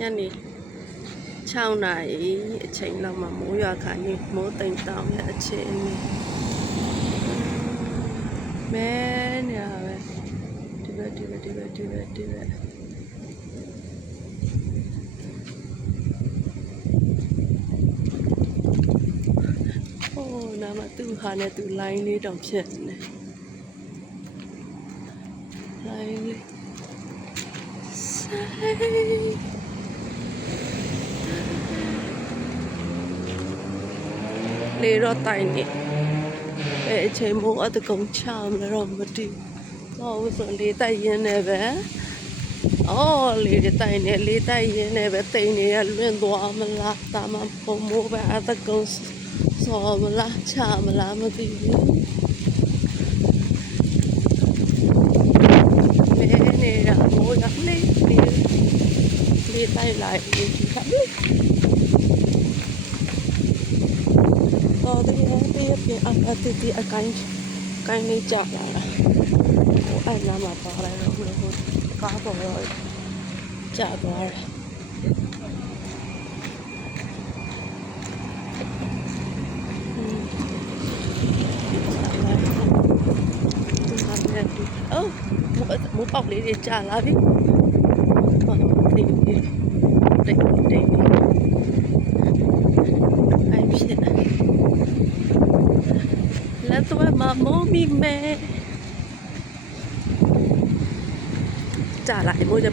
ညနေ6 နာရီအချိန်လောက်မှာမိုးရွာခါနေမိုးတိမ်တောင်ရဲ့အချိန်မဲနေရပဲဒီဘက်โอ้နာမသူ့ဟာနဲ့သူ line လေးတောင်ဖြစ်နေ line လေးလေတော့တိုင်နေအချိန်မိုးအတကုံချမလို့မတည်ဟုတ်ဆိုလေတိုက်ရင်းနေပဲအော်လေတိုက်နေလေတိုက်ရင်းနေပဲတိမ်နေရလွင့်သွားမလားတာမပုံမိုးပဲအတကုံစောမလားချမလားမသိဘူးမဲနေတာမိုးရလေတိုက်လိုက်ဒီခါလေးတော့ဒီပြင်အတီအကိုင်းလေးကြောက်လာတာဟိုအဲ့နားမှာပါလိုက်တော့ဟိုကားပေါ်တော့ကြာသွားတယ်အော်မိုးပေါက်လေးတွေကြာလာပြီဘာလို့တိတ်အဲ့ဖြစ်လက်တော့မမိုးမိမဲကြာလာမိုးจะ